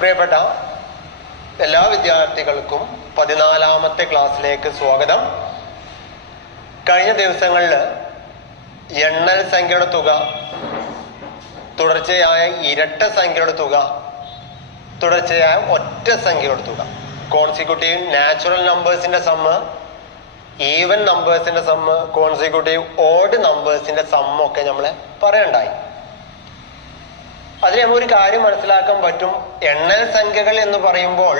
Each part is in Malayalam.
പ്രിയപ്പെട്ട എല്ലാ വിദ്യാർത്ഥികൾക്കും 14ാമത്തെ ക്ലാസ്സിലേക്ക് സ്വാഗതം. കഴിഞ്ഞ ദിവസങ്ങളിൽ എണ്ണൽ സംഖ്യയുടെ തുക, തുടർച്ചയായ ഇരട്ട സംഖ്യയുടെ തുക, തുടർച്ചയായ ഒറ്റ സംഖ്യയുടെ തുക, കോൺസിക്യൂട്ടീവ് നാച്ചുറൽ നമ്പേഴ്സിന്റെ സമ്മ്, ഈവൻ നമ്പേഴ്സിന്റെ സമ്മ്, കോൺസിക്യൂട്ടീവ് ഓഡ് നമ്പേഴ്സിന്റെ സമ്മൊക്കെ നമ്മൾ പറയണ്ടായി. അതിൽ നമ്മൾ ഒരു കാര്യം മനസ്സിലാക്കാൻ പറ്റും. എണ്ണൽ സംഖ്യകൾ എന്ന് പറയുമ്പോൾ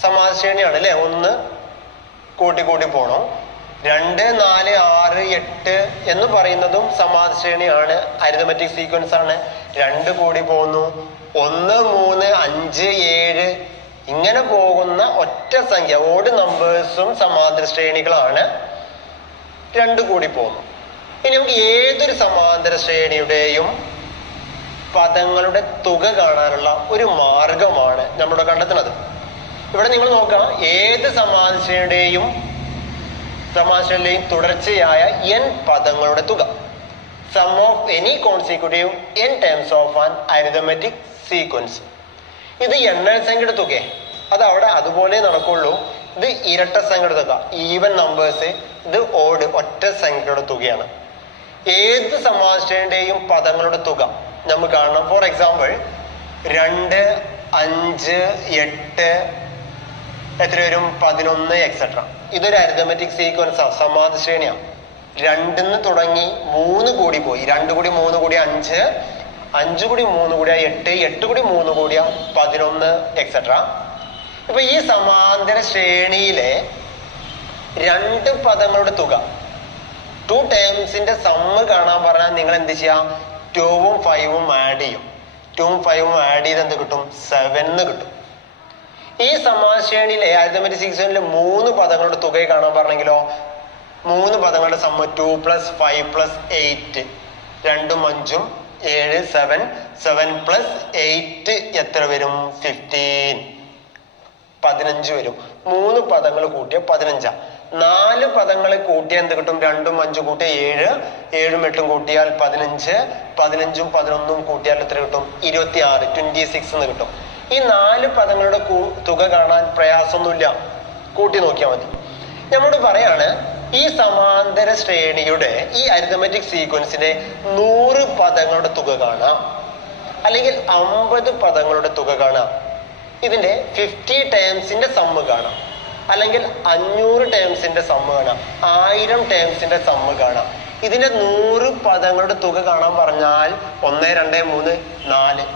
സമാശ്രേണിയാണ് അല്ലെ. 1 കൂട്ടി കൂട്ടി പോണം. 2, 4, 6, 8 എന്ന് പറയുന്നതും സമാശ്രേണിയാണ്, അരിതമെറ്റിക് സീക്വൻസ് ആണ്. 2 കൂടി പോകുന്നു. 1, 3, 5, 7 ഇങ്ങനെ പോകുന്ന ഒറ്റ സംഖ്യ ഓഡ് നമ്പേഴ്സും സമാന്തര ശ്രേണികളാണ്. 2 കൂടി പോകുന്നു. ഇനി നമുക്ക് ഏതൊരു സമാന്തര ശ്രേണിയുടെയും പദങ്ങളുടെ തുക കാണാനുള്ള ഒരു മാർഗമാണ് നമ്മളിവിടെ കണ്ടെത്തുന്നത്. ഇവിടെ നിങ്ങൾ നോക്കാം, ഏത് സമാശ്രേണിയുടെയും തുടർച്ചയായ n പദങ്ങളുടെ തുക, sum of any consecutive n terms of an arithmetic sequence. ഇത് എണ്ണൽ സംഖ്യയുടെ തുക, അത് അവിടെ അതുപോലെ നടക്കുള്ളൂ. ഇത് ഇരട്ട സംഖ്യയുടെ തുക, ഈവൻ നമ്പേഴ്സ്. ഇത് ഓഡ് ഒറ്റ സംഖ്യയുടെ തുകയാണ്. ഏത് സമാശ്രേണിയുടെയും പദങ്ങളുടെ തുക നമുക്ക് കാണണം. ഫോർ എക്സാമ്പിൾ 2, 5, 8 എത്ര വരും? 11 എക്സെട്ര. ഇതൊരു അരിതമെറ്റിക് സീക്വൻസ്, സമാന്തര ശ്രേണിയാണ്. 2 തുടങ്ങി 3 കൂടി പോയി. 2 കൂടി 3 കൂടി 5, 5 കൂടി 3 കൂടിയ 8, 8 കൂടി 3 കൂടിയ 11 എക്സെട്ര. ഇപ്പൊ ഈ സമാന്തര ശ്രേണിയിലെ 2 പദങ്ങളുടെ തുക, 2 ടേംസിന്റെ സമ്മ് കാണാൻ പറഞ്ഞാൽ നിങ്ങൾ എന്ത് ചെയ്യാം? 2ഉം 5ഉം ആഡ് ചെയ്യും. 2ഉം 5ഉം ആഡ് ചെയ്ത് എന്ത് കിട്ടും? 7 കിട്ടും. ഈ സമാശ്രേണിയിലെ അരിതമെറ്റിക് സീക്വൻസിലെ 3 പദങ്ങളുടെ തുക കാണാൻ പറഞ്ഞെങ്കിലോ, 3 പദങ്ങളുടെ സമ്മ് 2 + 5 + 8, 2ഉം 5ഉം 7, 7, 7 + 8 എത്ര വരും? 15 വരും. 3 പദങ്ങൾ കൂട്ടിയ 15. 4 പദങ്ങൾ കൂട്ടിയ എന്ത് കിട്ടും? 2ഉം 5ഉം കൂട്ടിയ 7, 7ഉം 8ഉം കൂട്ടിയാൽ 15, 15ഉം 11ഉം കൂട്ടിയാൽ എത്ര കിട്ടും? 26, 26 എന്ന് കിട്ടും. ഈ 4 പദങ്ങളുടെ തുക കാണാൻ പ്രയാസമൊന്നുമില്ല, കൂട്ടി നോക്കിയാൽ മതി. നമ്മളോട് പറയാണ്, ഈ സമാന്തര ശ്രേണിയുടെ ഈ അരിതമെറ്റിക് സീക്വൻസിന്റെ 100 പദങ്ങളുടെ തുക കാണാം, അല്ലെങ്കിൽ 50 പദങ്ങളുടെ തുക കാണാം. ഇതിന്റെ 50 ടേംസിന്റെ സമ്മ് കാണാം, അല്ലെങ്കിൽ 500 ടേംസിന്റെ സമ്മ് കാണാം, 1000 ടേംസിന്റെ സമ്മ് കാണാം. ഇതിന്റെ 100 പദങ്ങളുടെ തുക കാണാൻ പറഞ്ഞാൽ 1, 2, 3, 4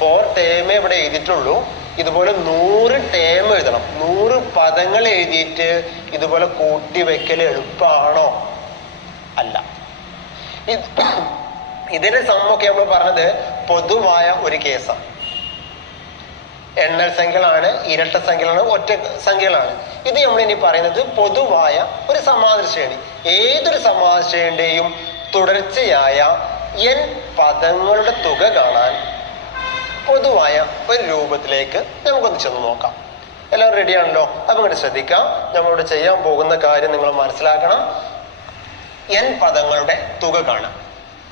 4 ടേമേ ഇവിടെ എഴുതിയിട്ടുള്ളൂ. ഇതുപോലെ 100 ടേം എഴുതണം. 100 പദങ്ങൾ എഴുതിയിട്ട് ഇതുപോലെ കൂട്ടി വെക്കൽ എളുപ്പമാണോ? അല്ല. ഇതിന്റെ സമ്മൊക്കെ നമ്മൾ പറഞ്ഞത് പൊതുവായ ഒരു കേസാണ്. എണ്ണൽ സംഖ്യകളാണ്, ഇരട്ട സംഖ്യകളാണ്, ഒറ്റ സംഖ്യകളാണ്. ഇത് നമ്മൾ ഇനി പറയുന്നത് പൊതുവായ ഒരു സമാന്തര ശ്രേണി. ഏതൊരു സമാന്തര ശ്രേണിയുടെയും തുടർച്ചയായ n പദങ്ങളുടെ തുക കാണാൻ പൊതുവായ ഒരു രൂപത്തിലേക്ക് നമുക്കൊന്ന് ചെന്ന് നോക്കാം. എല്ലാവരും റെഡിയാണല്ലോ? അപ്പൊ ഇങ്ങോട്ട് ശ്രദ്ധിക്കാം. നമ്മളിവിടെ ചെയ്യാൻ പോകുന്ന കാര്യം നിങ്ങൾ മനസ്സിലാക്കണം. n പദങ്ങളുടെ തുക കാണാം.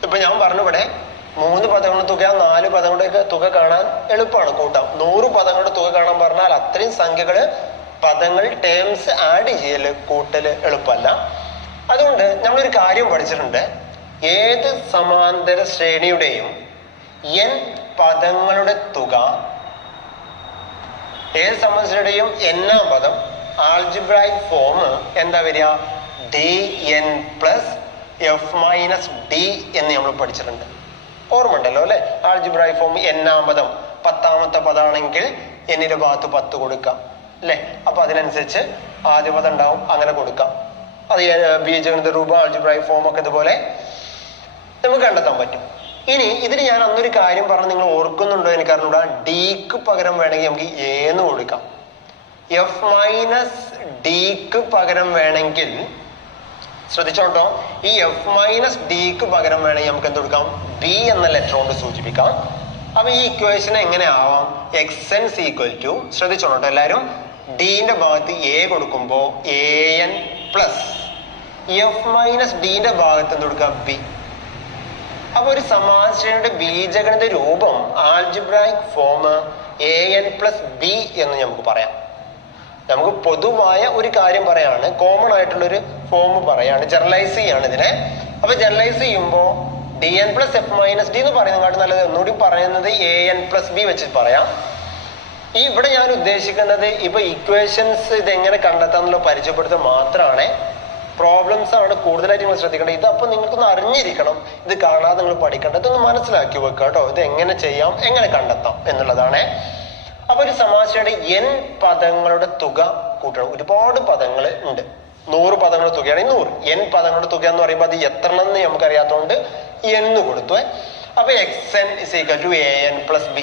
ഇപ്പൊ ഞാൻ പറഞ്ഞു, ഇവിടെ 3 പദങ്ങളുടെ തുക, 4 പദങ്ങളുടെ തുക കാണാൻ എളുപ്പമാണ്, കൂട്ടാം. 100 പദങ്ങളുടെ തുക കാണാൻ പറഞ്ഞാൽ അത്രയും സംഖ്യകള്, പദങ്ങൾ, ടേംസ് ആഡ് ചെയ്യല്, കൂട്ടല് എളുപ്പമല്ല. അതുകൊണ്ട് നമ്മളൊരു കാര്യം പഠിച്ചിട്ടുണ്ട്. ഏത് സമാന്തര ശ്രേണിയുടെയും n പദങ്ങളുടെ തുക, ഏത് സമാന്തര ശ്രേണിയുടെയും n-ാം പദം ആൾജിബ്രായിക് ഫോം എന്താ വരിക? dn + f - d എന്ന് നമ്മൾ പഠിച്ചിട്ടുണ്ട്. ഓർമ്മ ഉണ്ടല്ലോ അല്ലെ? ആൾജിബ്രായിക് ഫോം n-ാം പദം 10ാമത്തെ പദമാണെങ്കിൽ n-ന്റെ ഭാഗത്ത് 10 കൊടുക്കാം അല്ലെ. അപ്പൊ അതിനനുസരിച്ച് ആദ്യ പദം ഉണ്ടാവും, അങ്ങനെ കൊടുക്കാം. അത് ബീജഗണിത രൂപം, ആൾജിബ്രായിക് ഫോം ഒക്കെ ഇതുപോലെ നമുക്ക് കണ്ടെത്താൻ പറ്റും. ഇനി ഇതിന് ഞാൻ അന്നൊരു കാര്യം പറഞ്ഞു, നിങ്ങൾ ഓർക്കുന്നുണ്ടോ എനിക്ക് അറിഞ്ഞൂടാ. ഡിക്ക് പകരം വേണമെങ്കിൽ നമുക്ക് എന്ന് കൊടുക്കാം. f - ഡിക്ക് പകരം വേണമെങ്കിൽ ശ്രദ്ധിച്ചോട്ടോ, ഈ f - ഡിക്ക് പകരം വേണമെങ്കിൽ നമുക്ക് എന്ത് കൊടുക്കാം? b എന്ന ലെറ്റർ കൊണ്ട് സൂചിപ്പിക്കാം. അപ്പൊ ഈ ഇക്വേഷൻ എങ്ങനെ ആവാം? xn = ശ്രദ്ധിച്ചോട്ടോ എല്ലാരും, ഡിന്റെ ഭാഗത്ത് a കൊടുക്കുമ്പോ an + f - ഡിന്റെ ഭാഗത്ത് എന്ത് കൊടുക്കാം? b. അപ്പൊ ഒരു സമാശ്രയയുടെ ബീജഗണിത രൂപം ആൾജിബ്രായിക് ഫോം an+b എന്ന് നമുക്ക് പറയാം. നമുക്ക് പൊതുവായ ഒരു കാര്യം പറയാണ്, കോമൺ ആയിട്ടുള്ളൊരു ഫോം പറയാണ്, ജനറലൈസ് ചെയ്യാണ് ഇതിനെ. അപ്പൊ ജനറലൈസ് ചെയ്യുമ്പോൾ dn+f-d എന്ന് പറയുന്നതിനെക്കാട്ടും നല്ലത് ഒന്നുകൂടി പറയുന്നത് an+b വെച്ച് പറയാം. ഇവിടെ ഞാൻ ഉദ്ദേശിക്കുന്നത് ഇപ്പൊ ഇക്വേഷൻസ് ഇതെങ്ങനെ കണ്ടെത്താന്നുള്ള പരിചയപ്പെടുത്താൻ മാത്രമാണ്. പ്രോബ്ലംസ് ആണ് കൂടുതലായിട്ട് നിങ്ങൾ ശ്രദ്ധിക്കേണ്ടത്. ഇത് അപ്പൊ നിങ്ങൾക്കൊന്ന് അറിഞ്ഞിരിക്കണം, ഇത് കാണാതെ നിങ്ങൾ പഠിക്കേണ്ടത്, ഇതൊന്ന് മനസ്സിലാക്കി വെക്കുക കേട്ടോ. ഇത് എങ്ങനെ ചെയ്യാം, എങ്ങനെ കണ്ടെത്താം എന്നുള്ളതാണ്. അപ്പൊ ഒരു സമാശ്രയുടെ n പദങ്ങളുടെ തുക കൂട്ടണം. ഒരുപാട് പദങ്ങൾ ഉണ്ട്, 100 പദങ്ങളുടെ തുകയാണ് 100. n പദങ്ങളുടെ തുക എന്ന് പറയുമ്പോൾ അത് എത്ര എന്ന് നമുക്ക് അറിയാത്തതുകൊണ്ട് n കൊടുത്തു. അപ്പൊ xn = an+b.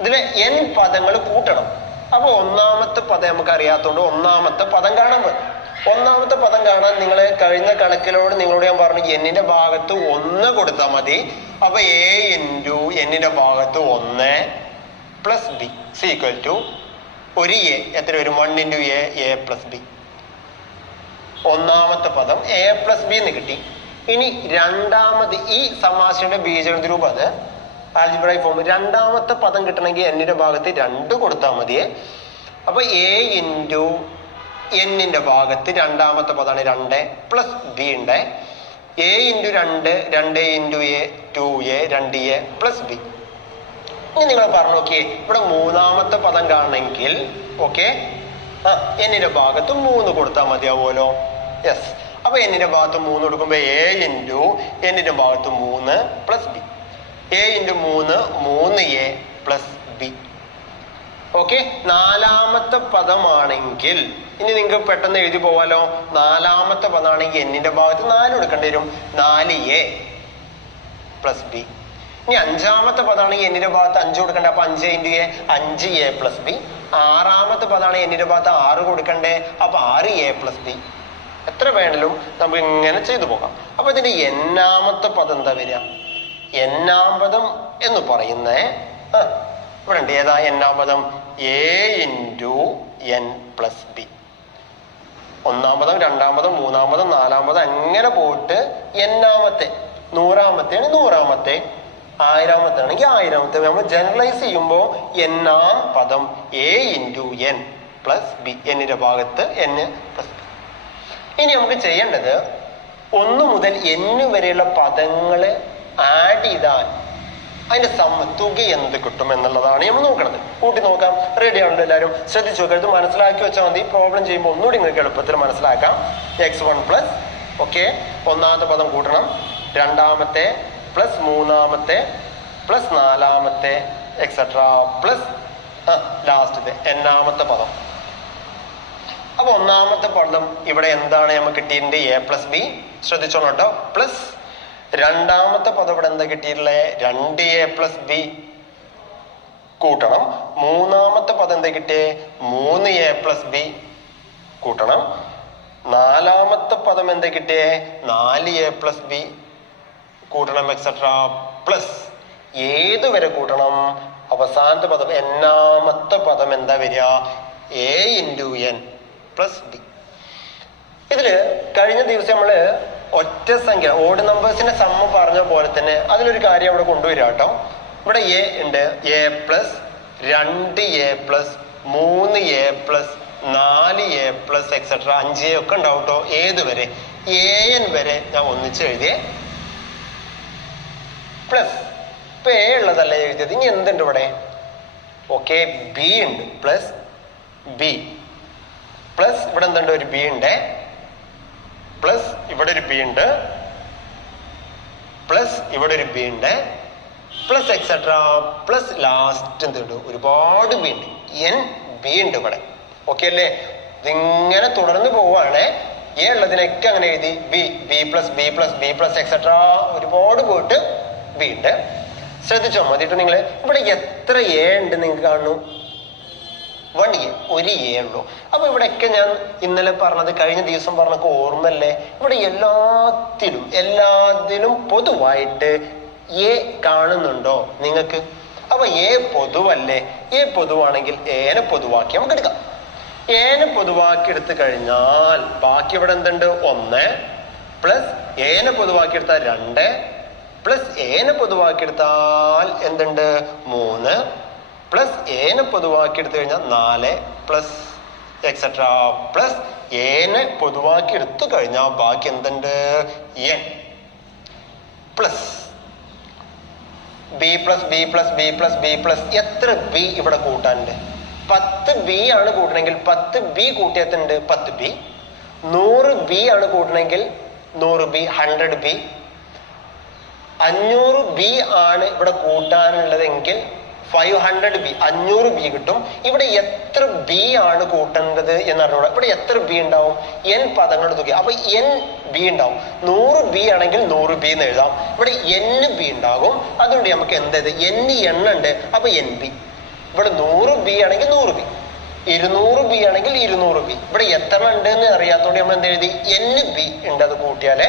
ഇതിലെ n പദങ്ങൾ കൂട്ടണം. അപ്പൊ ഒന്നാമത്തെ പദം നമുക്ക് അറിയാത്തതുകൊണ്ട് ഒന്നാമത്തെ പദം കാണാൻ പറ്റും. ഒന്നാമത്തെ പദം കാണാൻ നിങ്ങൾ കഴിഞ്ഞ കണക്കിലോട് നിങ്ങളോട് ഞാൻ പറഞ്ഞു n-ന്റെ ഭാഗത്ത് 1 കൊടുത്താൽ മതി. അപ്പൊ a × n-ന്റെ ഭാഗത്ത് 1 + b = ഒരു a എത്ര വരും? 1 × a a+b. ഒന്നാമത്തെ പദം a+b എന്ന് കിട്ടി. ഇനി രണ്ടാമത് ഈ സമാശ്രയുടെ ബീജഗണിത രൂപം അത് ആൾജിബ്രായിക് ഫോം. രണ്ടാമത്തെ പദം കിട്ടണമെങ്കിൽ n-ന്റെ ഭാഗത്ത് 2 കൊടുത്താൽ മതിയേ. അപ്പൊ a × n-ന്റെ ഭാഗത്ത് രണ്ടാമത്തെ പദമാണ് 2 + b ഉണ്ട്. a × 2 2 × a 2a 2a + b. ഇനി നിങ്ങൾ പറഞ്ഞു നോക്കിയേ, ഇവിടെ മൂന്നാമത്തെ പദം കാണണമെങ്കിൽ ഓക്കെ n-ന്റെ ഭാഗത്ത് 3 കൊടുത്താൽ മതിയാവുമല്ലോ. യെസ്. അപ്പൊ n-ന്റെ ഭാഗത്ത് 3 കൊടുക്കുമ്പോ a × n-ന്റെ ഭാഗത്ത് 3 + b. a × 3 3a + b. Okay. നാലാമത്തെ പദമാണെങ്കിൽ ഇനി നിങ്ങൾക്ക് പെട്ടെന്ന് എഴുതി പോവാലോ. നാലാമത്തെ പദമാണെങ്കിൽ n-ന്റെ ഭാഗത്ത് 4 കൊടുക്കേണ്ടി വരും, 4a + b. ഇനി അഞ്ചാമത്തെ പദമാണെങ്കിൽ n-ന്റെ ഭാഗത്ത് 5 കൊടുക്കണ്ടേ, അപ്പൊ 5 × a 5a + b. ആറാമത്തെ പദമാണ് n-ന്റെ ഭാഗത്ത് 6 കൊടുക്കണ്ടേ, അപ്പൊ 6a + b. എത്ര വേണേലും നമുക്ക് ഇങ്ങനെ ചെയ്തു പോകാം. അപ്പൊ ഇതിന്റെ n-ാമത്തെ പദം എന്താ വരിക? n-ാം പദം എന്ന് പറയുന്നേ ഇവിടെ ഉണ്ട്. ഏതാ n-ാം പദം? a × n + b. ഒന്നാം പദം, രണ്ടാം പദം, മൂന്നാം പദം, നാലാം പദം അങ്ങനെ പോയിട്ട് n-ാമത്തെ 100-ാമത്തെയാണ് 100-ാമത്തെ, 1000-ാമത്തെ ആണെങ്കിൽ 1000-ാമത്തെ. നമ്മൾ ജനറലൈസ് ചെയ്യുമ്പോൾ n-ാം പദം a × n + b. n-ന്റെ ഭാഗത്ത് n + b. ഇനി നമുക്ക് ചെയ്യേണ്ടത് 1 മുതൽ n വരെയുള്ള പദങ്ങള് ആഡ് ചെയ്താൽ അതിന്റെ തുക എന്ത് കിട്ടും എന്നുള്ളതാണ് നമ്മൾ നോക്കണത്. കൂട്ടി നോക്കാം. റെഡി ആണല്ലോ എല്ലാവരും? ശ്രദ്ധിച്ചു നോക്കാം. ഇത് മനസ്സിലാക്കി വെച്ചാൽ മതി. പ്രോബ്ലം ചെയ്യുമ്പോൾ ഒന്നുകൂടി നിങ്ങൾക്ക് എളുപ്പത്തിൽ മനസ്സിലാക്കാം. x1 ഓക്കെ, ഒന്നാമത്തെ പദം കൂട്ടണം, രണ്ടാമത്തെ + മൂന്നാമത്തെ + നാലാമത്തെ എക്സെട്രാ + ലാസ്റ്റത്തെ n-ാമത്തെ പദം. അപ്പൊ ഒന്നാമത്തെ പദം ഇവിടെ എന്താണ് നമുക്ക് കിട്ടിയിട്ടുണ്ട്? a + b. ശ്രദ്ധിച്ചോളൂ കേട്ടോ. പ്ലസ് രണ്ടാമത്തെ പദം ഇവിടെ എന്താ കിട്ടിയിട്ടുള്ളത്? 2a + b കൂട്ടണം. മൂന്നാമത്തെ പദം എന്താ കിട്ടിയേ? 3a + b കൂട്ടണം. നാലാമത്തെ പദം എന്താ കിട്ടിയേ? 4a + b കൂട്ടണം എക്സെട്രാ പ്ലസ് ഏത് വരെ കൂട്ടണം? അവസാനത്തെ പദം n-ാമത്തെ പദം എന്താ വരിക? a × n + b. ഇതില് കഴിഞ്ഞ ദിവസം നമ്മള് ഒറ്റ സംഖ്യ ഓഡ് നമ്പേഴ്സിന്റെ സമ്മ പറഞ്ഞ പോലെ തന്നെ അതിലൊരു കാര്യം അവിടെ കൊണ്ടുവരിക കേട്ടോ. ഇവിടെ a ഉണ്ട്, a + 2a + 3a + 4a + et cetera 5a ഒക്കെ ഉണ്ടാവും കേട്ടോ. ഏത് വരെ? an വരെ ഞാൻ ഒന്നിച്ച് എഴുതിയേ. പ്ലസ് ഇപ്പൊ a ഉള്ളതല്ല എഴുതിയത്. ഇനി എന്തുണ്ട് ഇവിടെ? ഓക്കെ, b ഉണ്ട്, പ്ലസ് b പ്ലസ് ഇവിടെ എന്തുണ്ട്? ഒരു b ഉണ്ട്, പ്ലസ് ഇവിടെ ഒരു b ഉണ്ട്, പ്ലസ് ഇവിടെ ഒരു b ഉണ്ട്, പ്ലസ് എക്സെട്രാ പ്ലസ് ലാസ്റ്റ് എന്തുണ്ട്? ഒരുപാട് b ഉണ്ട്. n b ഉണ്ട് ഇവിടെ. ഓക്കെ അല്ലേ? ഇതിങ്ങനെ തുടർന്ന് പോവാണ്. a ഉള്ളതിനൊക്കെ അങ്ങനെ എഴുതി. b + b + b + എക്സെട്രാ ഒരുപാട് പോയിട്ട് b ഉണ്ട്. ശ്രദ്ധിച്ചോ മതിട്ടോ നിങ്ങൾ. ഇവിടെ എത്ര a ഉണ്ട് നിങ്ങൾക്ക് കാണുന്നു? 1a, ഒരു a ഉള്ളൂ. അപ്പൊ ഇവിടെയൊക്കെ ഞാൻ ഇന്നലെ പറഞ്ഞത്, കഴിഞ്ഞ ദിവസം പറഞ്ഞൊക്കെ ഓർമ്മല്ലേ? ഇവിടെ എല്ലാത്തിലും പൊതുവായിട്ട് a കാണുന്നുണ്ടോ നിങ്ങൾക്ക്? അപ്പൊ a പൊതുവല്ലേ? a പൊതുവാണെങ്കിൽ a-നെ പൊതുവാക്കി നമുക്ക് എടുക്കാം. a-നെ പൊതുവാക്കി എടുത്തു കഴിഞ്ഞാൽ ബാക്കി ഇവിടെ എന്തുണ്ട്? 1 പ്ലസ് a-നെ പൊതുവാക്കി എടുത്താൽ 2 പ്ലസ് എനെ പൊതുവാക്കിയെടുത്താൽ എന്തുണ്ട് 3 പ്ലസ് എനെ പൊതുവാക്കിയെടുത്തു കഴിഞ്ഞാൽ 4 പ്ലസ് എക്സെട്രാ പ്ലസ് എനെ പൊതുവാക്കി എടുത്തു കഴിഞ്ഞാൽ ബാക്കി എന്തുണ്ട് N plus B plus B plus B plus B plus എത്ര ബി ഇവിടെ കൂട്ടാനുണ്ട് 10 ബി ആണ് കൂട്ടണമെങ്കിൽ 10 ബി കൂട്ടിയത്തുണ്ട് 10 ബി 100 ബി ആണ് കൂട്ടണമെങ്കിൽ 100 ബി 100 ബി 500 ബി ആണ് ഇവിടെ കൂട്ടാനുള്ളതെങ്കിൽ 500 ബി 500 ബി കിട്ടും. ഇവിടെ എത്ര ബി ആണ് കൂട്ടേണ്ടത് എന്നറിഞ്ഞൂടാ. ഇവിടെ എത്ര ബി ഉണ്ടാവും n പദങ്ങളുടെ തുക. അപ്പൊ n ബി ഉണ്ടാവും. 100 ബി ആണെങ്കിൽ 100 ബി എന്ന് എഴുതാം. ഇവിടെ n ബി ഉണ്ടാകും. അതുകൊണ്ട് നമുക്ക് എന്ത് n എണ്ണുണ്ട്. അപ്പൊ n ബി. ഇവിടെ 100 ബി ആണെങ്കിൽ 100 ബി 200 ബി ആണെങ്കിൽ 200 ബി. ഇവിടെ എത്ര ഉണ്ട് എന്ന് അറിയാത്തോണ്ട് നമ്മൾ എന്ത് എഴുതി n ബി ഉണ്ട്. അത് കൂട്ടിയാലേ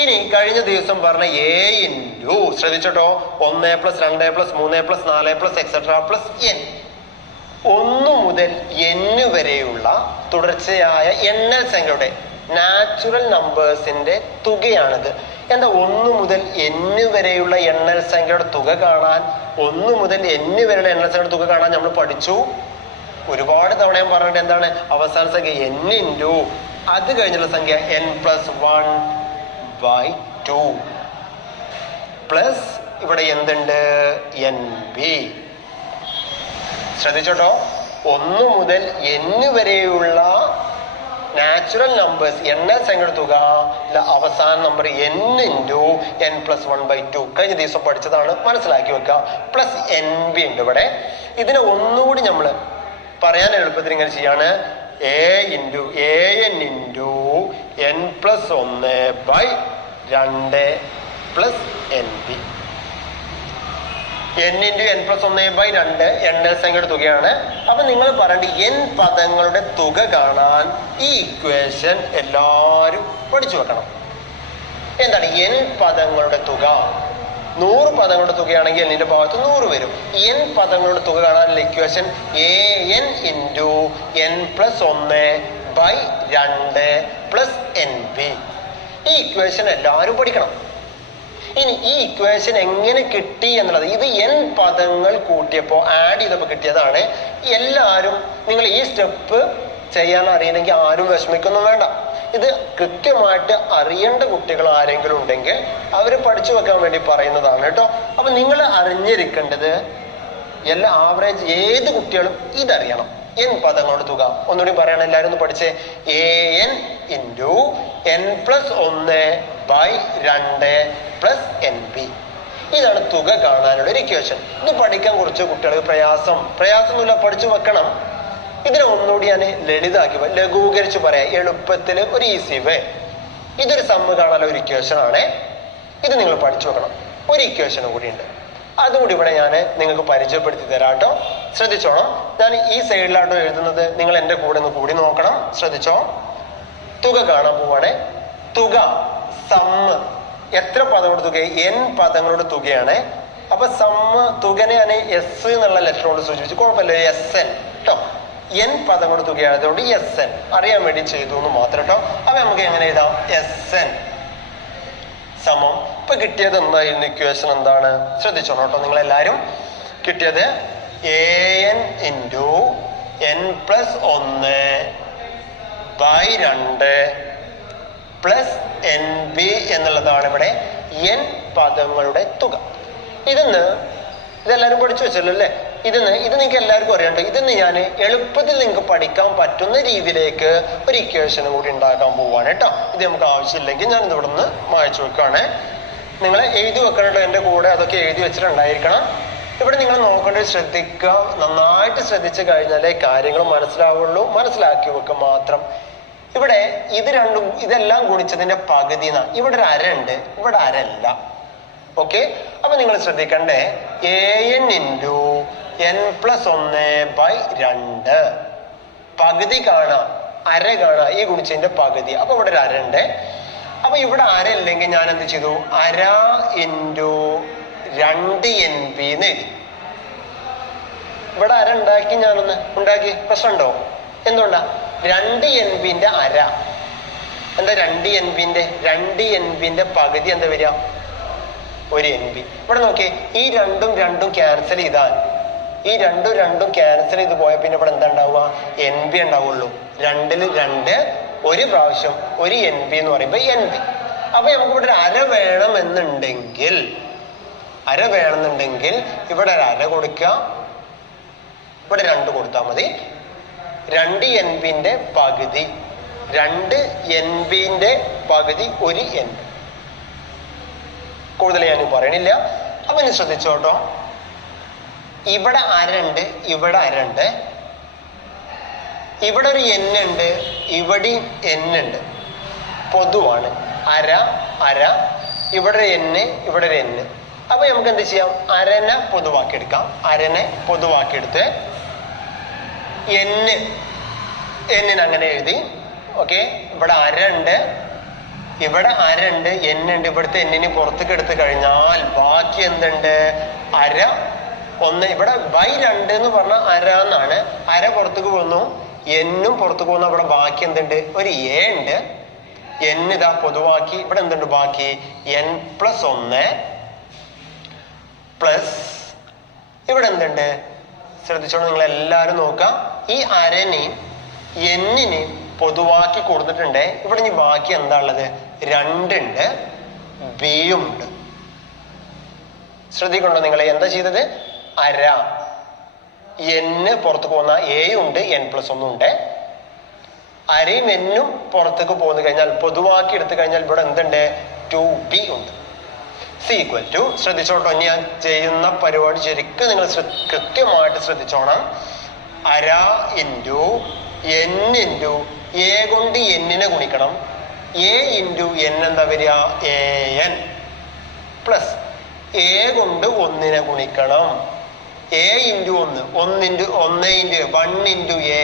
ഇനി കഴിഞ്ഞ ദിവസം പറഞ്ഞ a ഇൻറ്റു ശ്രദ്ധിച്ചോട്ടോ 1 plus 2 plus 3 plus 4 plus etcetera plus n 1 മുതൽ n വരെയുള്ള തുടർച്ചയായ എണ്ണൽ സംഖ്യയുടെ നാച്ചുറൽ നമ്പേഴ്സിന്റെ തുകയാണിത്. എന്താ 1 മുതൽ n വരെയുള്ള എണ്ണൽ സംഖ്യയുടെ തുക കാണാൻ 1 മുതൽ n വരെയുള്ള എണ്ണൽ സംഖ്യയുടെ തുക കാണാൻ നമ്മൾ പഠിച്ചു. ഒരുപാട് തവണ ഞാൻ പറഞ്ഞിട്ട് എന്താണ് അവസാന സംഖ്യ n ഇൻറ്റു അത് കഴിഞ്ഞുള്ള സംഖ്യ n പ്ലസ് 1 by 2 പ്ലസ് ഇവിടെ എന്തുണ്ട് എൻ ബി. ശ്രദ്ധിച്ചോട്ടോ 1 മുതൽ n വരെയുള്ള നാച്ചുറൽ നമ്പേഴ്സ് എണ്ണൽ സംഖ്യയുടെ തുക അവസാന number n into n plus 1 by 2 കഴിഞ്ഞ ദിവസം പഠിച്ചതാണ്. മനസ്സിലാക്കി വെക്കുക. പ്ലസ് എൻ ബി ഉണ്ട് ഇവിടെ. ഇതിനെ ഒന്നുകൂടി നമ്മൾ പറയാൻ എളുപ്പത്തിൽ ഇങ്ങനെ ചെയ്യാണ് a into an into n plus 1 by 2 plus N B. n into n plus 1 by 2 എണ്ണൽ സംഖ്യയുടെ തുകയാണ്. അപ്പൊ നിങ്ങൾ പറയേണ്ട n പദങ്ങളുടെ തുക കാണാൻ ഈ ഇക്വേഷൻ എല്ലാവരും പഠിച്ചു വെക്കണം. എന്താണ് n പദങ്ങളുടെ തുക? 100 പദങ്ങളുടെ തുകയാണെങ്കിൽ n ന്റെ ഭാഗത്ത് 100 വരും. n പദങ്ങളുടെ തുക കാണാനുള്ള equation an into n plus 1 by 2 plus N B. ഈ ഇക്വേഷൻ എല്ലാവരും പഠിക്കണം. ഇനി ഈ ഇക്വേഷൻ എങ്ങനെ കിട്ടി എന്നുള്ളത് ഇത് n പദങ്ങൾ കൂട്ടിയപ്പോൾ ആഡ് ചെയ്തപ്പോൾ കിട്ടിയതാണ്. എല്ലാവരും നിങ്ങൾ ഈ സ്റ്റെപ്പ് ചെയ്യാൻ അറിയില്ലെങ്കിൽ ആരും വിഷമിക്കൊന്നും വേണ്ട. ഇത് കൃത്യമായിട്ട് അറിയേണ്ട കുട്ടികൾ ആരെങ്കിലും ഉണ്ടെങ്കിൽ അവർ പഠിച്ചു വെക്കാൻ വേണ്ടി പറയുന്നതാണ് കേട്ടോ. അപ്പൊ നിങ്ങൾ അറിഞ്ഞിരിക്കേണ്ടത് എല്ലാ ആവറേജ് ഏത് കുട്ടികളും ഇതറിയണം. n പദങ്ങളുടെ തുക ഒന്നുകൂടി പറയണം. എല്ലാവരും ഒന്ന് പഠിച്ചേ. an into n plus 1 by 2 plus N B. ഇതാണ് തുക കാണാനുള്ള ഒരു ഇക്വേഷൻ. ഇത് പഠിക്കാൻ കുറച്ച് കുട്ടികൾക്ക് പ്രയാസമൊന്നുമില്ല, പഠിച്ചു വെക്കണം. ഇതിനെ ഒന്നുകൂടി ഞാൻ ലളിതാക്കി ലഘൂകരിച്ച് പറയാം എളുപ്പത്തിൽ ഒരു ഈസി വേ. ഇതൊരു സമ്മ് കാണാനുള്ള ഒരു ഇക്വേഷൻ ആണ്. ഇത് നിങ്ങൾ പഠിച്ചു വെക്കണം. ഒരു ഇക്വേഷനും കൂടി ഉണ്ട്. അതുകൂടി ഇവിടെ ഞാൻ നിങ്ങൾക്ക് പരിചയപ്പെടുത്തി തരാം കേട്ടോ. ശ്രദ്ധിച്ചോണം. ഞാൻ ഈ സൈഡിലാട്ടോ എഴുതുന്നത്. നിങ്ങൾ എൻ്റെ കൂടെ ഒന്ന് കൂടി നോക്കണം. ശ്രദ്ധിച്ചോ. തുക കാണാൻ പോവാണ്. തുക സമ്മ് എത്ര പദങ്ങളുടെ തുക? n പദങ്ങളുടെ തുകയാണ്. അപ്പൊ സമ്മ് തുകനെ ഞാൻ എസ് എന്നുള്ള ലെറ്റർ കൊണ്ട് സൂചിപ്പിച്ചു. കുഴപ്പമില്ല, SN കേട്ടോ. n പദങ്ങളുടെ തുകയായതുകൊണ്ട് SN അറിയാൻ വേണ്ടി ചെയ്തു എന്ന് മാത്രം കേട്ടോ. അപ്പൊ നമുക്ക് എങ്ങനെ എഴുതാം? SN സമം ഇപ്പൊ കിട്ടിയത് എന്തായിരുന്നു? ഇക്വേഷൻ എന്താണ്? ശ്രദ്ധിച്ചോണം കേട്ടോ. നിങ്ങൾ എല്ലാവരും കിട്ടിയത് an into n plus 1 by 2 plus N B എന്നുള്ളതാണ് ഇവിടെ n പദങ്ങളുടെ തുക. ഇതെല്ലാവരും പഠിച്ചു വെച്ചല്ലോ അല്ലേ? ഇത് നിങ്ങൾക്ക് എല്ലാവർക്കും അറിയണ്ട. ഇതിന്ന് ഞാൻ എളുപ്പത്തിൽ നിങ്ങൾക്ക് പഠിക്കാൻ പറ്റുന്ന രീതിയിലേക്ക് ഒരു ഇക്വേഷനും കൂടി ഉണ്ടാക്കാൻ പോവാണ് കേട്ടോ. ഇത് നമുക്ക് ആവശ്യമില്ലെങ്കിൽ ഞാൻ ഇത് ഇവിടെ നിന്ന് മായ്ച്ചു വെക്കുകയാണ്. നിങ്ങൾ എഴുതി വെക്കണം. എൻ്റെ കൂടെ അതൊക്കെ എഴുതി വെച്ചിട്ടുണ്ടായിരിക്കണം. ഇവിടെ നിങ്ങൾ നോക്കേണ്ടത് ശ്രദ്ധിക്കുക. നന്നായിട്ട് ശ്രദ്ധിച്ചു കഴിഞ്ഞാലേ കാര്യങ്ങൾ മനസ്സിലാവുള്ളൂ. മനസ്സിലാക്കി വെക്കുക മാത്രം. ഇവിടെ ഇതെല്ലാം ഗുണിച്ചതിന്റെ പകുതി. ഇവിടെ ഒരു അര ഉണ്ട്, ഇവിടെ അരല്ല. ഓക്കെ. അപ്പൊ നിങ്ങൾ ശ്രദ്ധിക്കണ്ടേ an into n plus 1 by 2 പകുതി കാണാം, അര കാണാം. ഈ ഗുണിച്ചതിന്റെ പകുതി. അപ്പൊ ഇവിടെ ഒരു അര ഉണ്ട്. അപ്പൊ ഇവിടെ അര ഇല്ലെങ്കിൽ ഞാൻ എന്ത് ചെയ്തു? അര ഇൻറ്റു 2 NB എന്ന് എഴുതി. ഇവിടെ അര ഉണ്ടാക്കി, ഞാനൊന്ന് ഉണ്ടാക്കി. പ്രശ്നമുണ്ടോ? എന്തുകൊണ്ടാ? 2 NBന്റെ അര എന്താ? 2 NBന്റെ പകുതി എന്താ വരിക? ഒരു NB. ഇവിടെ നോക്കിയേ, ഈ രണ്ടും ക്യാൻസൽ ചെയ്താൽ, ഈ രണ്ടും ക്യാൻസൽ ചെയ്ത് പോയാൽ പിന്നെ ഇവിടെ എന്താ ഉണ്ടാവുക? NB ഉണ്ടാവുള്ളൂ. 2ൽ 2 ഒരു പ്രാവശ്യം ഒരു NB എന്ന് പറയുമ്പോൾ NB. അപ്പൊ നമുക്ക് ഇവിടെ ഒരു അര വേണമെന്നുണ്ടെങ്കിൽ ഇവിടെ ഒരു അര കൊടുക്കുക, ഇവിടെ 2 കൊടുത്താൽ മതി. 2 NBന്റെ പകുതി, 2 NBന്റെ പകുതി ഒരു NB. കൂടുതൽ ഞാൻ പറയണില്ല. അപ്പൊ ഇനി ശ്രദ്ധിച്ചോട്ടോ, ഇവിടെ അരണ്ട്, ഇവിടെ അരണ്ട്, ഇവിടെ ഒരു N ഉണ്ട്, ഇവിടെയും N ഉണ്ട്, പൊതുവാണ്. അര അര, ഇവിടെ ഒരു N, ഇവിടെ ഒരു N. അപ്പൊ നമുക്ക് എന്ത് ചെയ്യാം? അരനെ പൊതുവാക്കിയെടുക്കാം. അരനെ പൊതുവാക്കിയെടുത്ത് N അങ്ങനെ എഴുതി. ഓക്കെ, ഇവിടെ അരണ്ട്, ഇവിടെ അരണ്ട്, N ഉണ്ട്. ഇവിടുത്തെ N പുറത്തേക്ക് എടുത്തു കഴിഞ്ഞാൽ ബാക്കി എന്തുണ്ട്? അര. ഒന്ന് ഇവിടെ ബൈ 2 എന്ന് പറഞ്ഞാൽ അര എന്നാണ്. അര പുറത്തേക്ക് പോകുന്നു, N പുറത്തേക്ക് പോകുന്നു. അവിടെ ബാക്കി എന്തുണ്ട്? ഒരു A ഉണ്ട്. N ഇതാ പൊതുവാക്കി. ഇവിടെ എന്തുണ്ട് ബാക്കി? N+1 പ്ലസ് ഇവിടെ എന്തുണ്ട്? ശ്രദ്ധിച്ചോളൂ, നിങ്ങൾ എല്ലാവരും നോക്കാം. ഈ അരനെയും Nനെയും പൊതുവാക്കി കൊടുത്തിട്ടുണ്ട്. ഇവിടെ ഇനി ബാക്കി എന്താ ഉള്ളത്? 2 ഉണ്ട്, B ഉണ്ട്. ശ്രദ്ധിക്കണ്ടോ നിങ്ങൾ? എന്താ ചെയ്തത്? അര, N പുറത്തേക്ക് പോകുന്ന A ഉണ്ട്, N+1 ഉണ്ട്. അരയും N പുറത്തേക്ക് പോന്നു കഴിഞ്ഞാൽ, പൊതുവാക്കി എടുത്തു കഴിഞ്ഞാൽ ഇവിടെ എന്തുണ്ട്? 2B ഉണ്ട്. ഈക്വൽ ടു, ശ്രദ്ധിച്ചോട്ടോ, ഞാൻ ചെയ്യുന്ന പരിപാടി ശരിക്കും നിങ്ങൾ കൃത്യമായിട്ട് ശ്രദ്ധിച്ചോണം. അര ഇൻറ്റു N ഇൻറ്റു A കൊണ്ട് N ഗുണിക്കണം. A ഇൻറ്റു N എന്താ വരിക? AN പ്ലസ് A കൊണ്ട് 1 ഗുണിക്കണം. A into 1 into 1 into A.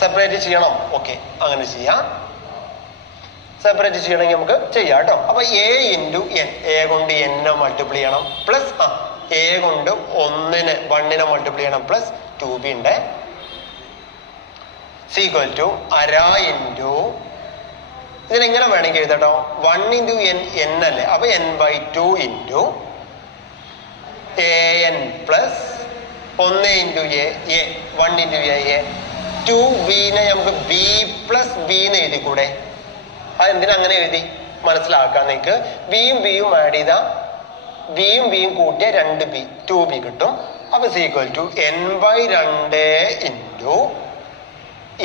Separate ചെയ്യണം. ഓക്കെ, അങ്ങനെ ചെയ്യാം. സെപ്പറേറ്റ് ചെയ്യണമെങ്കിൽ നമുക്ക് ചെയ്യാം കേട്ടോ. അപ്പൊ A ഇൻറ്റു N, A കൊണ്ട് N മൾട്ടിപ്ലൈ ചെയ്യണം, പ്ലസ് A കൊണ്ട് 1 മൾട്ടിപ്ലൈ ചെയ്യണം, പ്ലസ് 2B ഉണ്ട്. ഈക്വൽ ടു അര ഇൻറ്റു, ഇതിനെങ്ങനെ വേണമെങ്കിൽ എഴുതട്ടോ, 1 ഇൻറ്റു N അല്ലേ? അപ്പൊ N/2 into AN plus 1 into A, 1 into A. 2Bനെ നമുക്ക് B+B എന്ന് എഴുതിക്കൂടെ? അതെന്തിനാ അങ്ങനെ എഴുതി? മനസ്സിലാക്കാൻ നിങ്ങൾക്ക്. ബിയും ആഡ് ചെയ്താ ബിയും കൂട്ടിയ 2B, 2B കിട്ടും. അപ്പൊ equal to N/2 into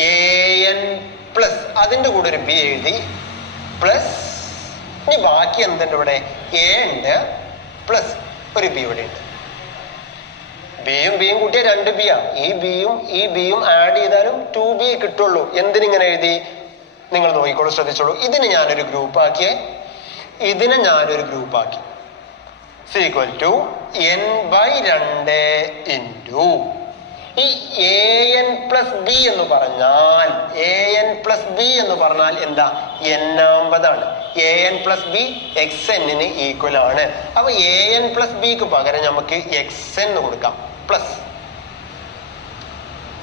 AN plus അതിന്റെ കൂടെ ഒരു B എഴുതി, പ്ലസ് ഇനി ബാക്കി എന്തുണ്ട്? ഇവിടെ A ഉണ്ട്, പ്ലസ് ഒരു B ഇവിടെ ഉണ്ട്. ബിയും കൂട്ടിയ 2B ആണ്. ഈ ബിയും ആഡ് ചെയ്താലും 2B കിട്ടുള്ളൂ. എന്തിനിങ്ങനെ എഴുതി? നിങ്ങൾ നോക്കിക്കോളൂ, ശ്രദ്ധിച്ചോളൂ. ഇതിനെ ഞാനൊരു ഗ്രൂപ്പ് ആക്കി. ഈക്വൽ ടു N/2 ഇൻറ്റു ഈ AN+B എന്ന് പറഞ്ഞാൽ എന്താ? N-ാമതാണ്. AN+B XN ഈക്വൽ ആണ്. അപ്പൊ AN+Bക്ക് പകരം നമുക്ക് XN കൊടുക്കാം, പ്ലസ്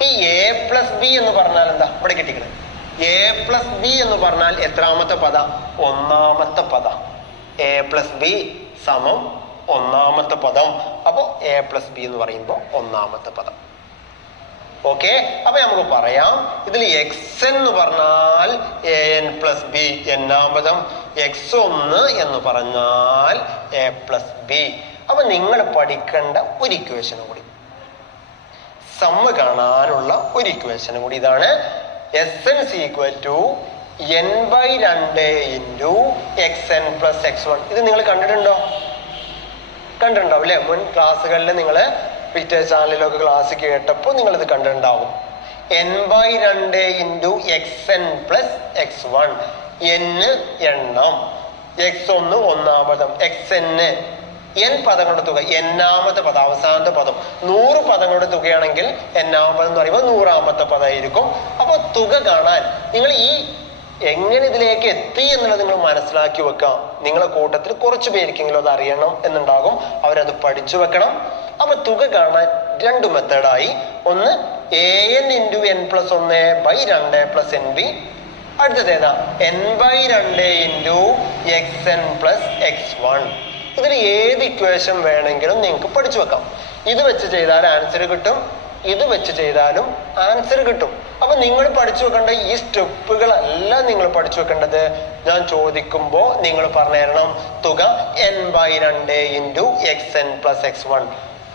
ഈ A+B എന്ന് പറഞ്ഞാൽ എന്താ? ഇവിടെ കിട്ടിക്കണേ. A+B എന്ന് പറഞ്ഞാൽ എത്രാമത്തെ പദ? 1ാമത്തെ പദ. A+B സമം 1ാമത്തെ പദം. അപ്പൊ A+B എന്ന് പറയുമ്പോൾ 1ാമത്തെ പദം. ഓക്കെ, അപ്പൊ നമുക്ക് പറയാം, ഇതിൽ XN എന്ന് പറഞ്ഞാൽ AN+B n-ാം പദം, X1 എന്ന് പറഞ്ഞാൽ A+B. അപ്പൊ നിങ്ങൾ പഠിക്കേണ്ട ഒരു ഇക്വേഷനും കൂടി, സമ്മ് കാണാനുള്ള ഒരു ഇക്വേഷനും കൂടി ഇതാണ്. SN equal to N/2 into XN plus X1. ഇത് നിങ്ങൾ കണ്ടിട്ടുണ്ടാവും അല്ലെ? മുൻ ക്ലാസ്സുകളിൽ നിങ്ങൾ പിറ്റേ ചാനലിലൊക്കെ ക്ലാസ് കേട്ടപ്പോൾ നിങ്ങൾ ഇത് കണ്ടിട്ടുണ്ടാവും. N/2 into XN plus X1. N എണ്ണം, X1 1ാം പദം, XN N പദങ്ങളുടെ തുക, n-ാമത്തെ പദം, അവസാനത്തെ പദം. 100 പദങ്ങളുടെ തുകയാണെങ്കിൽ n-ാം പദം എന്ന് പറയുമ്പോൾ 100ാമത്തെ പദമായിരിക്കും. അപ്പൊ തുക കാണാൻ നിങ്ങൾ എങ്ങനെ ഇതിലേക്ക് എത്തി എന്നുള്ളത് നിങ്ങൾ മനസ്സിലാക്കി വെക്കാം. നിങ്ങളെ കൂട്ടത്തിൽ കുറച്ച് പേർക്കെങ്കിലും അത് അറിയണം എന്നുണ്ടാകും, അവരത് പഠിച്ചു വെക്കണം. അപ്പൊ തുക കാണാൻ 2 മെത്തേഡായി. ഒന്ന് AN × N+1/2 + NB, അടുത്തത് ഏതാ? n/2 into xn plus x1. ഇതിൽ ഏത് ഇക്വേഷൻ വേണമെങ്കിലും നിങ്ങൾക്ക് പഠിച്ചു വെക്കാം. ഇത് വെച്ച് ചെയ്താൽ ആൻസർ കിട്ടും, ഇത് വെച്ച് ചെയ്താലും ആൻസർ കിട്ടും. അപ്പൊ നിങ്ങൾ പഠിച്ചു വെക്കേണ്ട ഈ സ്റ്റെപ്പുകളല്ല നിങ്ങൾ പഠിച്ചു വെക്കേണ്ടത്. ഞാൻ ചോദിക്കുമ്പോൾ നിങ്ങൾ പറഞ്ഞു തരണം തുക n/2 into xn plus x1.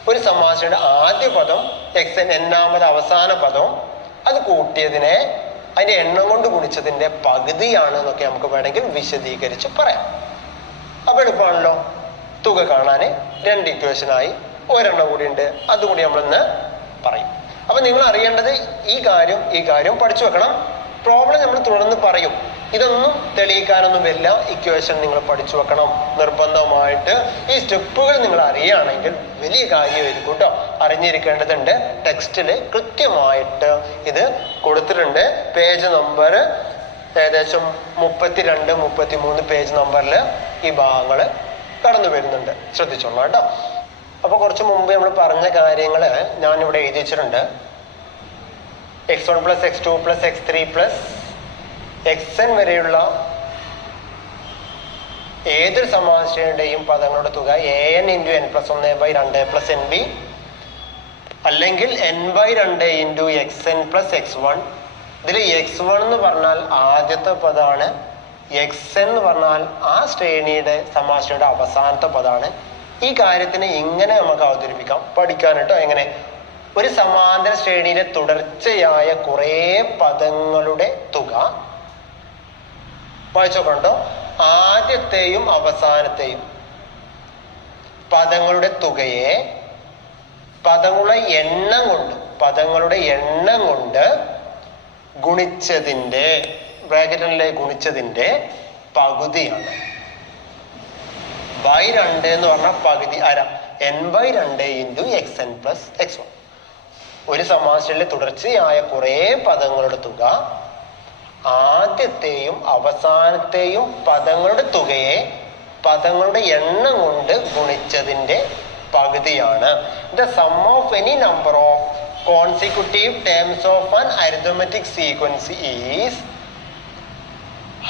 ഒരു സമാസയുടെ ആദ്യ പദം xn, n-ാമത് അവസാന പദം, അത് കൂട്ടിയതിനെ അതിന്റെ എണ്ണം കൊണ്ട് ഗുണിച്ചതിന്റെ പകുതിയാണ് എന്നൊക്കെ നമുക്ക് വേണമെങ്കിൽ വിശദീകരിച്ച് പറയാം. അപ്പൊ എളുപ്പമാണല്ലോ. തുക കാണാന് 2 ഇക്വേഷനായി, ഒരെണ്ണം കൂടി ഉണ്ട്, അതുകൂടി നമ്മളിന്ന് പറയും. അപ്പൊ നിങ്ങൾ അറിയേണ്ടത് ഈ കാര്യം പഠിച്ചു വെക്കണം. പ്രോബ്ലം നമ്മൾ തുടർന്ന് പറയും. ഇതൊന്നും തെളിയിക്കാനൊന്നും വരില്ല. ഇക്വേഷൻ നിങ്ങൾ പഠിച്ചു വെക്കണം നിർബന്ധമായിട്ട്. ഈ സ്റ്റെപ്പുകൾ നിങ്ങൾ അറിയുകയാണെങ്കിൽ വലിയ കാര്യമായിരിക്കും കേട്ടോ. അറിഞ്ഞിരിക്കേണ്ടതുണ്ട്. ടെക്സ്റ്റില് കൃത്യമായിട്ട് ഇത് കൊടുത്തിട്ടുണ്ട്. പേജ് നമ്പർ ഏകദേശം 32, 33 പേജ് നമ്പറിൽ ഈ ഭാഗങ്ങൾ കടന്നു വരുന്നുണ്ട്. ശ്രദ്ധിച്ചോളാം കേട്ടോ. അപ്പൊ കുറച്ച് മുമ്പ് നമ്മൾ പറഞ്ഞ കാര്യങ്ങള് ഞാൻ ഇവിടെ എഴുതി വെച്ചിട്ടുണ്ട്. x1 plus x2 plus x3 plus xn വരെയുള്ള ഏതൊരു സമാശ്രയുടെയും പദങ്ങളുടെ തുക an into n plus 1/2 plus nb, അല്ലെങ്കിൽ n/2 into xn plus x1. ഇതിൽ x1 എന്ന് പറഞ്ഞാൽ ആദ്യത്തെ പദമാണ്, xn എന്ന് പറഞ്ഞാൽ ആ ശ്രേണിയുടെ സമാശ്രയുടെ അവസാനത്തെ പദമാണ്. ഈ കാര്യത്തിന് ഇങ്ങനെ നമുക്ക് അവതരിപ്പിക്കാം, പഠിക്കാനായിട്ടോ. എങ്ങനെ? ഒരു സമാന്തര ശ്രേണിയിലെ തുടർച്ചയായ കുറെ പദങ്ങളുടെ തുക വായിച്ചോക്കണ്ടോ. ആദ്യത്തെയും അവസാനത്തെയും പദങ്ങളുടെ തുകയെ പദങ്ങളുടെ എണ്ണം കൊണ്ട് ഗുണിച്ചതിന്റെ ബ്രാക്കറ്റിലെ ഗുണിച്ചതിന്റെ പകുതിയാണ്. /2 എന്ന് പറഞ്ഞാൽ പകുതി, അര. n/2 into xn plus x1. ഒരു സമാശ്രയിലെ തുടർച്ചയായ കുറെ പദങ്ങളുടെ തുക ആദ്യത്തെയും അവസാനത്തെയും പദങ്ങളുടെ തുകയെ പദങ്ങളുടെ എണ്ണം കൊണ്ട് ഗുണിച്ചതിന്റെ പകുതിയാണ്. The sum of any number of consecutive terms of an arithmetic sequence is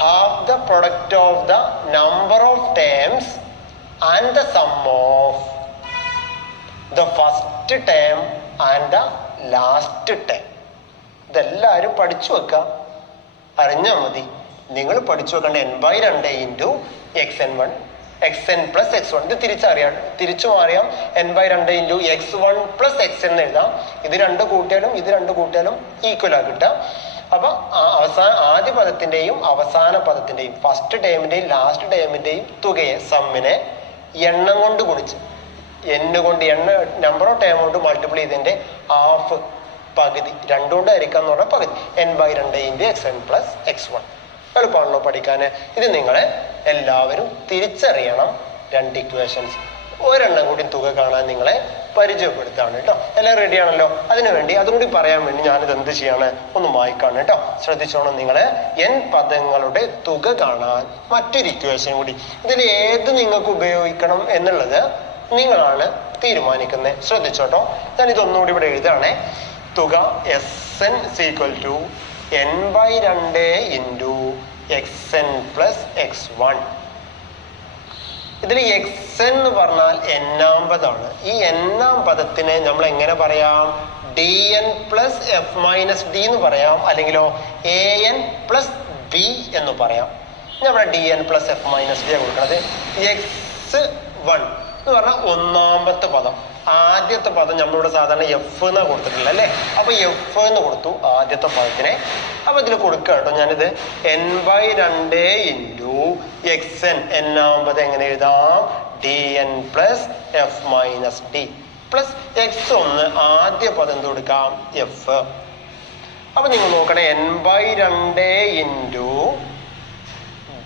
half the product of the number of terms and the sum of the first term and the last term. ഇതെല്ലാവരും പഠിച്ചു വെക്കാം, അറിഞ്ഞാൽ മതി. നിങ്ങൾ പഠിച്ചു വെക്കേണ്ട n/2 into xn plus x1. ഇത് തിരിച്ചും അറിയാം. n/2 into x1 plus xn എന്ന് എഴുതാം. ഇത് 2 കൂട്ടിയാലും ഈക്വൽ ആ കിട്ടുക. അപ്പൊ ആദ്യ പദത്തിന്റെയും അവസാന പദത്തിന്റെയും ഫസ്റ്റ് ടേമിന്റെയും ലാസ്റ്റ് ടേമിന്റെയും തുകയെ സമ്മിനെ എണ്ണം കൊണ്ട് ഗുണിച്ച് നമ്പർ ഓഫ് ടേം കൊണ്ട് മൾട്ടിപ്പിൾ ചെയ്തതിന്റെ ഹാഫ്, പകുതി. 2 കൊണ്ട് ഹരിക്കാന്ന് പറഞ്ഞാൽ പകുതി. n/2 into xn plus x1. എളുപ്പമാണല്ലോ പഠിക്കാന്. ഇത് നിങ്ങൾ എല്ലാവരും തിരിച്ചറിയണം. 2 ഇക്വേഷൻസ്, ഒരെണ്ണം കൂടി തുക കാണാൻ നിങ്ങളെ പരിചയപ്പെടുത്താണ് കേട്ടോ. എല്ലാം റെഡി ആണല്ലോ. അതിനുവേണ്ടി അതും കൂടി പറയാൻ വേണ്ടി ഞാനിത് എന്ത് ചെയ്യാണ്, ഒന്ന് വായിക്കാണ് കേട്ടോ. ശ്രദ്ധിച്ചോണം നിങ്ങള്. n പദങ്ങളുടെ തുക കാണാൻ മറ്റൊരു ഇക്വേഷൻ കൂടി. ഇതിൽ ഏത് നിങ്ങൾക്ക് ഉപയോഗിക്കണം എന്നുള്ളത് നിങ്ങളാണ് തീരുമാനിക്കുന്നത്. ശ്രദ്ധിച്ചോട്ടോ. ഞാൻ ഇതൊന്നുകൂടി ഇവിടെ എഴുതാണേ. തുക Sn = n/2 into xn plus x1. ഇതിൽ xn എന്ന് പറഞ്ഞാൽ n-ാം പദമാണ്. ഈ n-ാം പദത്തിനെ നമ്മൾ എങ്ങനെ പറയാം? dn plus f minus d എന്ന് പറയാം, അല്ലെങ്കിലോ an പ്ലസ് b എന്ന് പറയാം. നമ്മുടെ dn plus f minus d കൊടുക്കുന്നത് x1 എന്ന് പറഞ്ഞാൽ 1-ാമത്തെ പദം. ആദ്യത്തെ പദം നമ്മളിവിടെ സാധാരണ f എന്നാ കൊടുത്തിട്ടില്ല അല്ലെ. അപ്പൊ f എന്ന് കൊടുത്തു ആദ്യത്തെ പദത്തിനെ. അപ്പൊ ഇതിൽ കൊടുക്കുക കേട്ടോ. ഞാനിത് n/2 ഇൻറ്റു xn, n-ാം പദം എങ്ങനെ എഴുതാം? dn plus f minus d plus x1 ആദ്യ പദം എന്ത് കൊടുക്കാം? f. അപ്പൊ നിങ്ങൾ നോക്കണേ, n/2 ഇൻറ്റു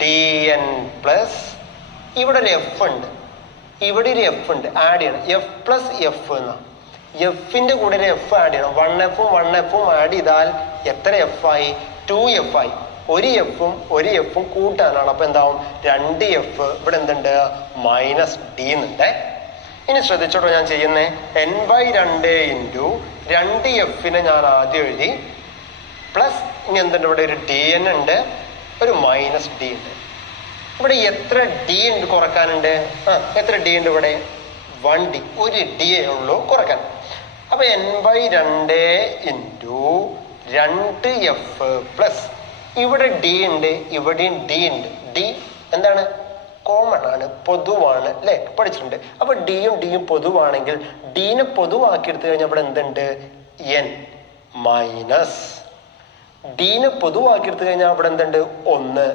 dn പ്ലസ്, ഇവിടെ ഒരു f ഉണ്ട്, ഇവിടെ ഒരു f ഉണ്ട്, ആഡ് ചെയ്യണം. f പ്ലസ് f എന്ന എഫിന്റെ കൂടെ ഒരു f ആഡ് ചെയ്യണം. 1f ആഡ് ചെയ്താൽ എത്ര f ആയി? 2f ആയി. ഒരു എഫും കൂട്ടാനാണ്. അപ്പൊ എന്താവും? 2f. ഇവിടെ എന്തുണ്ട്? മൈനസ് d എന്നുണ്ട്. ഇനി ശ്രദ്ധിച്ചോട്ടോ ഞാൻ ചെയ്യുന്നേ. n/2 ഇൻറ്റു 2f ഞാൻ ആദ്യം എഴുതി, പ്ലസ് ഇനി എന്തുണ്ട്? ഇവിടെ ഒരു ഡി എൻ ഉണ്ട്, ഒരു മൈനസ് ഡി ഉണ്ട്. ഇവിടെ എത്ര ഡി ഉണ്ട് കുറക്കാനുണ്ട്? എത്ര ഡി ഉണ്ട് ഇവിടെ? 1D. ഒരു ഡി ഉള്ളൂ കുറക്കാൻ. അപ്പൊ n/2 ഇൻറ്റു 2f പ്ലസ് ഇവിടെ ഡി ഉണ്ട്, ഇവിടെയും ഡി ഉണ്ട്. ഡി എന്താണ്? കോമൺ ആണ്, പൊതുവാണ് അല്ലെ? പഠിച്ചിട്ടുണ്ട്. അപ്പൊ ഡിയും ഡിയും പൊതുവാണെങ്കിൽ ഡീനെ പൊതുവാക്കി എടുത്തു കഴിഞ്ഞാൽ ഇവിടെ എന്തുണ്ട്? എൻ മൈനസ് ഡീനെ പൊതുവാക്കി എടുത്തു കഴിഞ്ഞാൽ ഇവിടെ എന്തുണ്ട്? 1.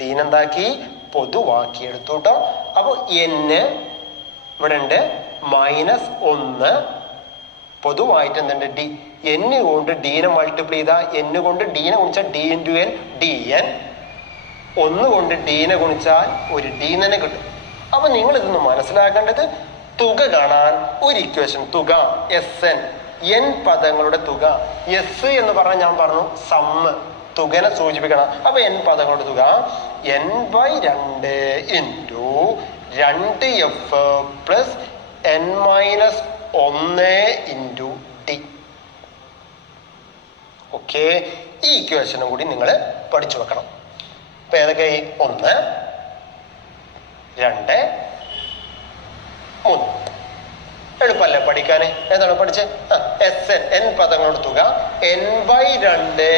ഡീനെന്താക്കി? പൊതുവാക്കി എടുത്തു കേട്ടോ. അപ്പൊ n ഇവിടെ ഉണ്ട്, -1 പൊതുവായിട്ട് എന്തുണ്ട്? ഡി. n കൊണ്ട് ഡീനെ മൾട്ടിപ്ലൈ ചെയ്താൽ n കൊണ്ട് ഡീനെ ഗുണിച്ചാൽ d ഇൻറ്റു n dn. 1 കൊണ്ട് ഡീനെ ഗുണിച്ചാൽ ഒരു ഡി തന്നെ കിട്ടും. അപ്പൊ നിങ്ങൾ ഇതൊന്ന് മനസ്സിലാക്കേണ്ടത്, തുക കാണാൻ ഒരു ഇക്വേഷൻ, തുക SN, n പദങ്ങളുടെ തുക. എസ് എന്ന് പറഞ്ഞാൽ ഞാൻ പറഞ്ഞു സമ്മ്, തുകനെ സൂചിപ്പിക്കണം. അപ്പൊ n പദങ്ങളുടെ തുക n/2 into 2f plus n-1 into D. Okay, ഈ ഇക്വേഷനും കൂടി നിങ്ങൾ പഠിച്ചു വെക്കണം. അപ്പൊ ഏതൊക്കെ? 1, 2, 3. എളുപ്പല്ലേ പഠിക്കാന്? ഏതാണ് പഠിച്ചേ? SN, n പദങ്ങളുടെ തുക n/2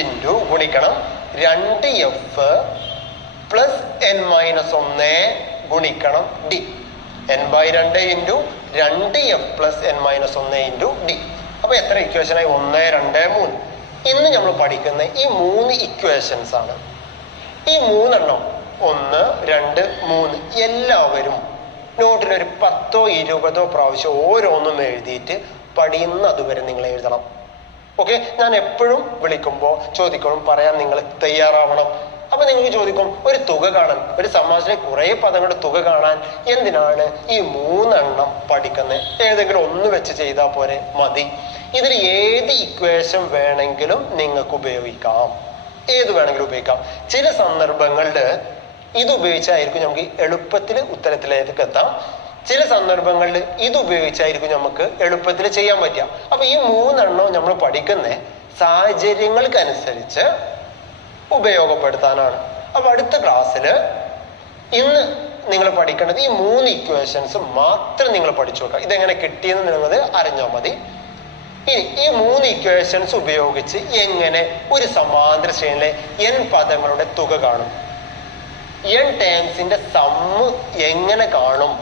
ഇൻറ്റു ഗുണിക്കണം 2f പ്ലസ് n-1 ഗുണിക്കണം D. n/2 into 2f plus n-1 into D. അപ്പൊ എത്ര ഇക്വേഷനായി? 1, 2, 3. ഇന്ന് നമ്മൾ പഠിക്കുന്ന ഈ 3 ഇക്വേഷൻസ് ആണ്. ഈ 3 1, 2, 3 എല്ലാവരും നോട്ടിൽ ഒരു 10ഓ 20ഓ പ്രാവശ്യം ഓരോന്നും എഴുതിയിട്ട് പഠിയുന്നത് വരെ നിങ്ങൾ എഴുതണം. ഓക്കെ, ഞാൻ എപ്പോഴും വിളിക്കുമ്പോൾ ചോദിക്കണം, പറയാൻ നിങ്ങൾ തയ്യാറാവണം. അപ്പൊ നിങ്ങൾക്ക് ചോദിക്കും, ഒരു തുക കാണാൻ, ഒരു സമാസിലെ കുറെ പദങ്ങളുടെ തുക കാണാൻ എന്തിനാണ് ഈ 3 പഠിക്കുന്നത്? ഏതെങ്കിലും ഒന്ന് വെച്ച് ചെയ്താൽ പോരെ? മതി. ഇതിൽ ഏത് ഇക്വേഷൻ വേണമെങ്കിലും നിങ്ങൾക്ക് ഉപയോഗിക്കാം, ഏത് വേണമെങ്കിലും ഉപയോഗിക്കാം. ചില സന്ദർഭങ്ങളിൽ ഇത് ഉപയോഗിച്ചായിരിക്കും നമുക്ക് എളുപ്പത്തിൽ ഉത്തരത്തിലേക്ക് എത്താം. ചില സന്ദർഭങ്ങളിൽ ഇത് ഉപയോഗിച്ചായിരിക്കും നമുക്ക് എളുപ്പത്തിൽ ചെയ്യാൻ പറ്റുക. അപ്പൊ ഈ 3 നമ്മൾ പഠിക്കുന്ന സാഹചര്യങ്ങൾക്കനുസരിച്ച് ഉപയോഗപ്പെടുത്താനാണ്. അപ്പൊ അടുത്ത ക്ലാസ്സിൽ ഇന്ന് നിങ്ങൾ പഠിക്കേണ്ടത് ഈ 3 ഇക്വേഷൻസ് മാത്രം നിങ്ങൾ പഠിച്ചു വെക്കുക. ഇതെങ്ങനെ കിട്ടിയെന്ന് നിങ്ങൾ അറിഞ്ഞാൽ മതി. ഇനി ഈ 3 ഇക്വേഷൻസ് ഉപയോഗിച്ച് എങ്ങനെ ഒരു സമാന്തര ശ്രേണിയിലെ n പദങ്ങളുടെ തുക കാണും, n ടേംസിന്റെ സമ്മ് എങ്ങനെ കാണും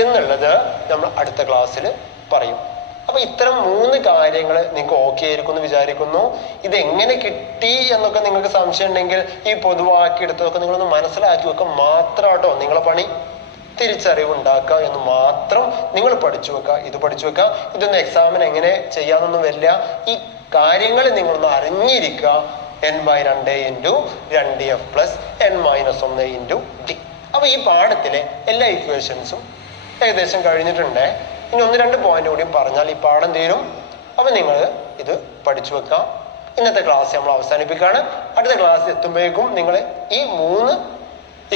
എന്നുള്ളത് നമ്മൾ അടുത്ത ക്ലാസ്സിൽ പറയും. അപ്പൊ ഇത്തരം 3 കാര്യങ്ങൾ നിങ്ങൾക്ക് ഓക്കെ ആയിരിക്കും എന്ന് വിചാരിക്കുന്നു. ഇത് എങ്ങനെ കിട്ടി എന്നൊക്കെ നിങ്ങൾക്ക് സംശയം ഉണ്ടെങ്കിൽ ഈ പൊതുവാക്കി എടുത്തതൊക്കെ നിങ്ങളൊന്ന് മനസ്സിലാക്കി വെക്കുക മാത്രാട്ടോ നിങ്ങളെ പണി. തിരിച്ചറിവ് ഉണ്ടാക്കുക എന്ന് മാത്രം നിങ്ങൾ പഠിച്ചു വെക്കുക. ഇത് പഠിച്ചു വെക്കുക. ഇതൊന്നും എക്സാമിന് എങ്ങനെ ചെയ്യാനൊന്നും വരില്ല. ഈ കാര്യങ്ങൾ നിങ്ങളൊന്ന് അറിഞ്ഞിരിക്കുക. n/2 into 2f plus n-1 into D. അപ്പൊ ഈ പാഠത്തിലെ എല്ലാ ഇക്വേഷൻസും ഏകദേശം കഴിഞ്ഞിട്ടുണ്ട്. ഇനി 1-2 പോയിന്റ് കൂടിയും പറഞ്ഞാൽ ഈ പാഠം തീരും. അപ്പൊ നിങ്ങൾ ഇത് പഠിച്ചു വെക്കാം. ഇന്നത്തെ ക്ലാസ് നമ്മൾ അവസാനിപ്പിക്കുകയാണ്. അടുത്ത ക്ലാസ് എത്തുമ്പോഴേക്കും നിങ്ങൾ ഈ 3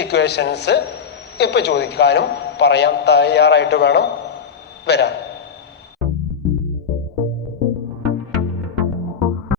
ഇക്വേഷൻസ് ഇപ്പൊ ചോദിക്കാനും പറയാൻ തയ്യാറായിട്ട് വേണം വരാൻ.